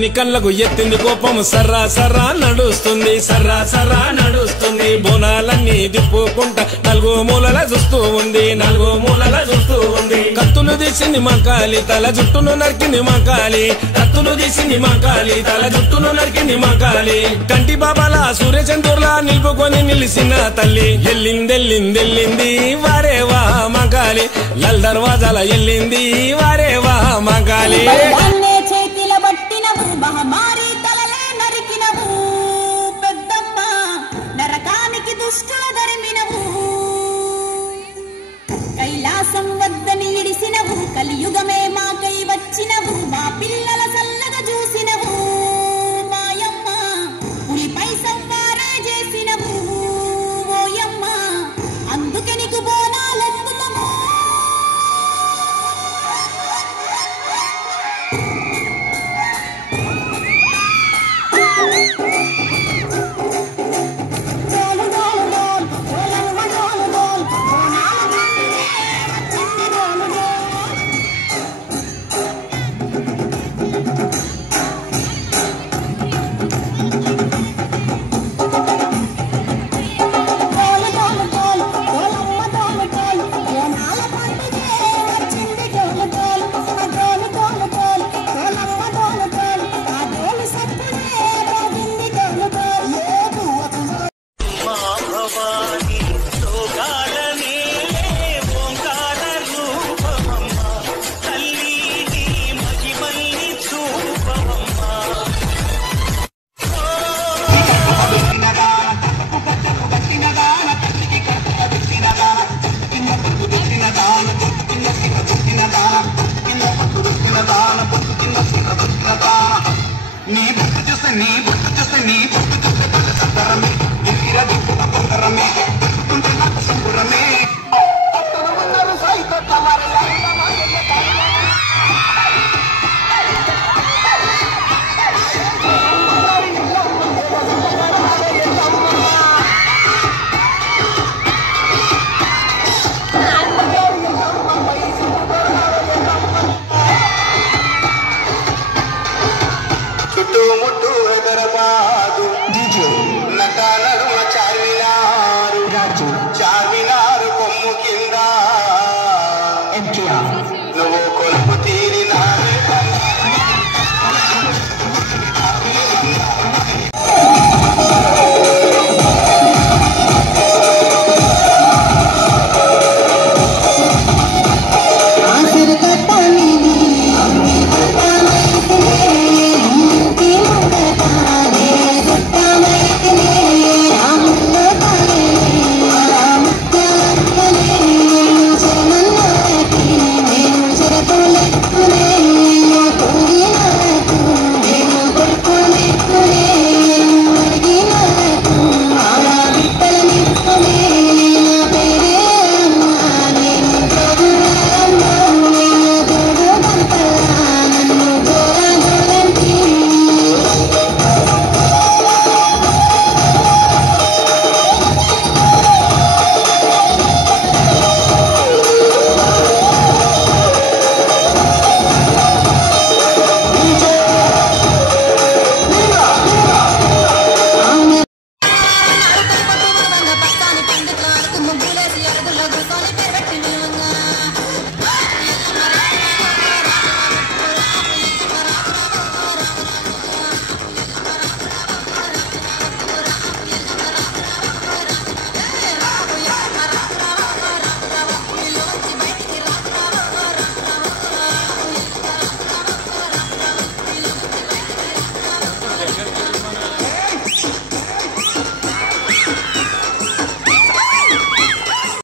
నీ కళ్ళకు ఎత్తింది కోపం సర్రా సర్రా నడుస్తుంది సర్రా సర్రా నడుస్తుంది బోనాలన్నీ దిప్పుకుంటా నలుగు మూలల చూస్తూ ఉంది నలుగు మూలల చూస్తూ ఉంది కత్తులు తీసింది మకాలి తల జుట్టును నరికింది మకాలి కత్తులు తీసింది మకాలి తల జుట్టును నరికింది మకాలి కంటి బాబాల సూర్యచంద్రులా నిలుపుకొని నిలిసిన తల్లి ఎల్లిందెల్లిందెల్లింది వారే వా మకాలి లల్ దర్వాజాల ఎల్లింది వారే వా మకాలి మహమ్మారి తలలే నరికినవు పెద్దమ్మ నరకానికి దుష్టుల ధర్మినవు కైలాసం వద్దని ఇడిసినవు కలియుగమే మాకై వచ్చినవు మా పిల్లల సల్లగా చూసినవు మాయమ్మ పులిపై సంవారే చేసినవు ఓయమ్మ అందుకే నీకు బోనాలెత్తుతాము ముట్టు హైదరాబాదు DJ నటాల